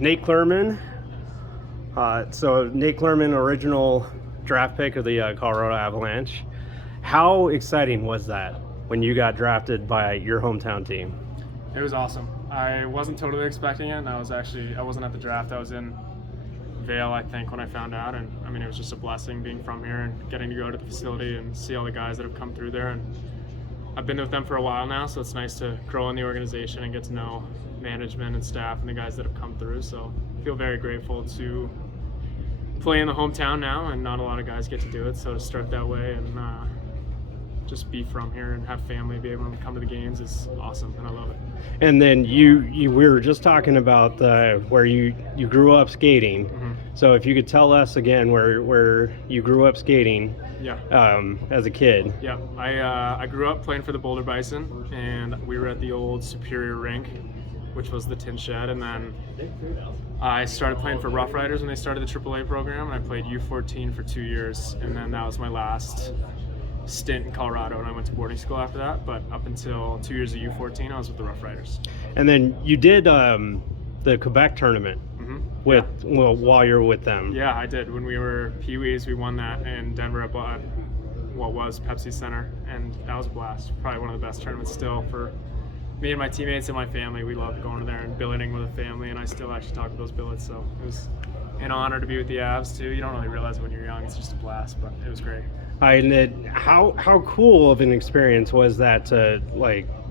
Nate Clurman. So Nate Clurman, original draft pick of the Colorado Avalanche. How exciting was that when you got drafted by your hometown team? It was awesome. I wasn't totally expecting it, and I wasn't at the draft. I was in Vail, I think, when I found out, and I mean, it was just a blessing being from here and getting to go to the facility and see all the guys that have come through there. And I've been with them for a while now, so it's nice to grow in the organization and get to know management and staff and the guys that have come through. So I feel very grateful to play in the hometown now, and not a lot of guys get to do it. So to start that way and just be from here and have family be able to come to the games is awesome, and I love it. And then we were just talking about where you grew up skating. Mm-hmm. So if you could tell us again where you grew up skating. Yeah. As a kid. Yeah, I grew up playing for the Boulder Bison, and we were at the old Superior rink, which was the Tin Shed, and then I started playing for Rough Riders when they started the AAA program, and I played U14 for 2 years, and then that was my last stint in Colorado, and I went to boarding school after that. But up until 2 years of U14, I was with the Rough Riders. And then you did the Quebec tournament while you're with them. Yeah, I did. When we were Pee-wees, we won that in Denver at what was Pepsi Center, and that was a blast. Probably one of the best tournaments still for me and my teammates and my family. We loved going there and billeting with a family, and I still actually talk to those billets, so it was an honor to be with the Avs too. You don't really realize it when you're young. It's just a blast, but it was great. How cool of an experience was that to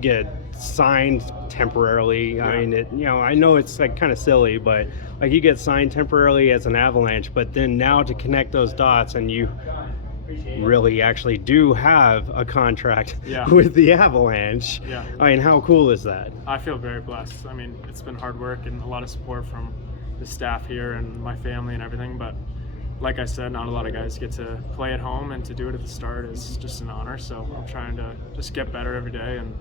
get signed temporarily? Yeah. I mean, I know it's kind of silly, but you get signed temporarily as an Avalanche, but then now to connect those dots and you really actually do have a contract with the Avalanche. Yeah. I mean, how cool is that? I feel very blessed. I mean, it's been hard work and a lot of support from the staff here and my family and everything, but like I said, not a lot of guys get to play at home, and to do it at the start is just an honor. So I'm trying to just get better every day and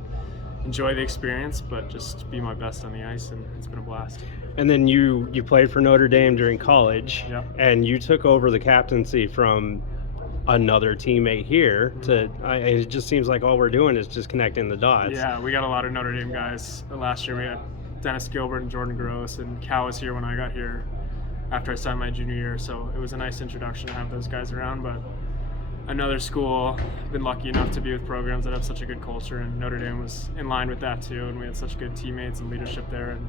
enjoy the experience, but just be my best on the ice, and it's been a blast. And then you played for Notre Dame during college, and you took over the captaincy from another teammate here. It just seems like all we're doing is just connecting the dots. Yeah, we got a lot of Notre Dame guys. Last year we had Dennis Gilbert and Jordan Gross, and Cal was here when I got here after I signed my junior year, so it was a nice introduction to have those guys around. But another school, I've been lucky enough to be with programs that have such a good culture, and Notre Dame was in line with that too, and we had such good teammates and leadership there, and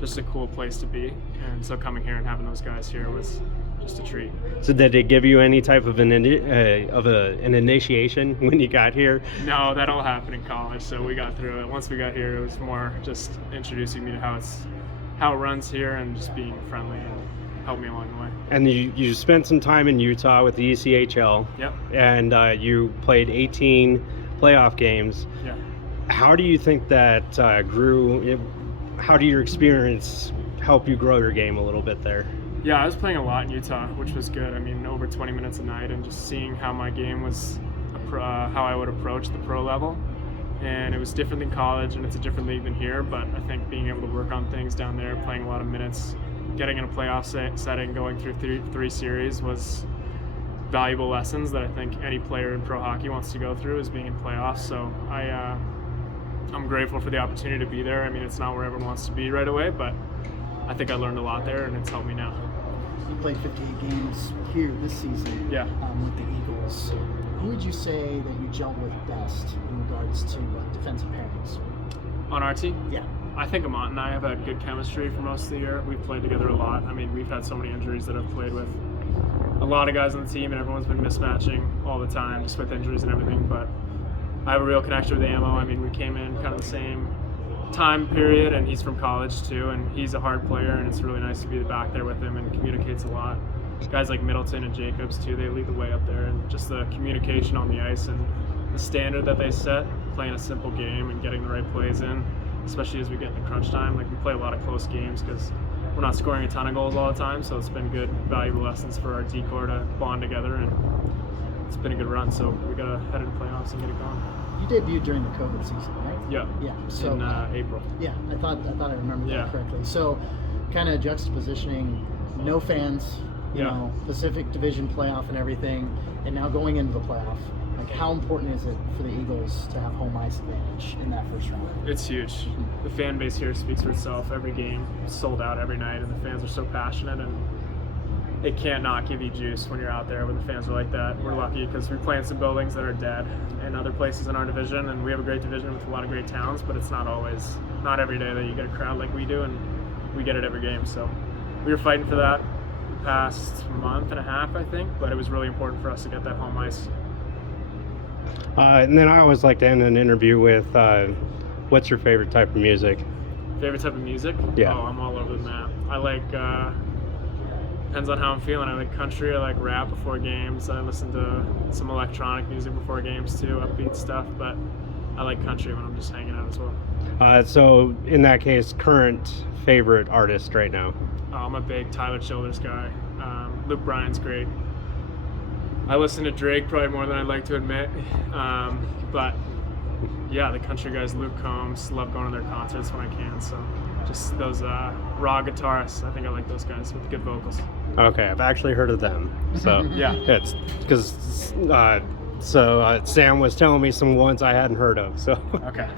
just a cool place to be. And so coming here and having those guys here was just a treat. So did it give you any type of an initiation when you got here? No, that all happened in college, so we got through it. Once we got here, it was more just introducing me to how it runs here, and just being friendly and helped me along the way. And you spent some time in Utah with the ECHL. Yep. And you played 18 playoff games. Yeah. How do you think that grew? How did your experience help you grow your game a little bit there? Yeah, I was playing a lot in Utah, which was good. I mean, over 20 minutes a night, and just seeing how my game was, how I would approach the pro level. And it was different than college, and it's a different league than here, but I think being able to work on things down there, playing a lot of minutes, getting in a playoff setting, going through three series was valuable lessons that I think any player in pro hockey wants to go through, is being in playoffs. So I'm grateful for the opportunity to be there. I mean, it's not where everyone wants to be right away, but I think I learned a lot there, and it's helped me now. You played 58 games here this season with the Eagles. Who would you say that you gel with best in regards to defensive pairings? On our team? Yeah. I think Amont and I have had good chemistry for most of the year. We've played together a lot. I mean, we've had so many injuries that I've played with a lot of guys on the team, and everyone's been mismatching all the time just with injuries and everything. But I have a real connection with Ammo. I mean, we came in kind of the same time period, and he's from college too, and he's a hard player, and it's really nice to be back there with him, and communicates a lot. Guys like Middleton and Jacobs too, they lead the way up there, and just the communication on the ice and the standard that they set, playing a simple game and getting the right plays in, especially as we get in the crunch time. Like, we play a lot of close games because we're not scoring a ton of goals all the time, so it's been good, valuable lessons for our D-core to bond together, and it's been a good run. So we got to head into playoffs and get it going. You debuted during the COVID season, right? Yeah. Yeah. So in April. Yeah, I thought I remembered that correctly. So, kind of juxtapositioning, no fans, you know, Pacific Division playoff and everything, and now going into the playoff. Like, how important is it for the Eagles to have home ice advantage in that first round? It's huge. The fan base here speaks for itself. Every game sold out every night, and the fans are so passionate, and it can't not give you juice when you're out there when the fans are like that. We're lucky because we play in some buildings that are dead in other places in our division, and we have a great division with a lot of great towns, but it's not every day that you get a crowd like we do, and we get it every game. So we were fighting for that the past month and a half, I think, but it was really important for us to get that home ice. And then I always like to end an interview with, what's your favorite type of music? Favorite type of music? Yeah. Oh, I'm all over the map. I like, depends on how I'm feeling. I like country, I like rap before games. I listen to some electronic music before games too, upbeat stuff, but I like country when I'm just hanging out as well. So in that case, current favorite artist right now? I'm a big Tyler Childers guy. Luke Bryan's great. I listen to Drake probably more than I'd like to admit, but yeah, the country guys, Luke Combs, love going to their concerts when I can. So just those raw guitarists, I think I like those guys with good vocals. Okay, I've actually heard of them. So Yeah. it's because Sam was telling me some ones I hadn't heard of. So Okay.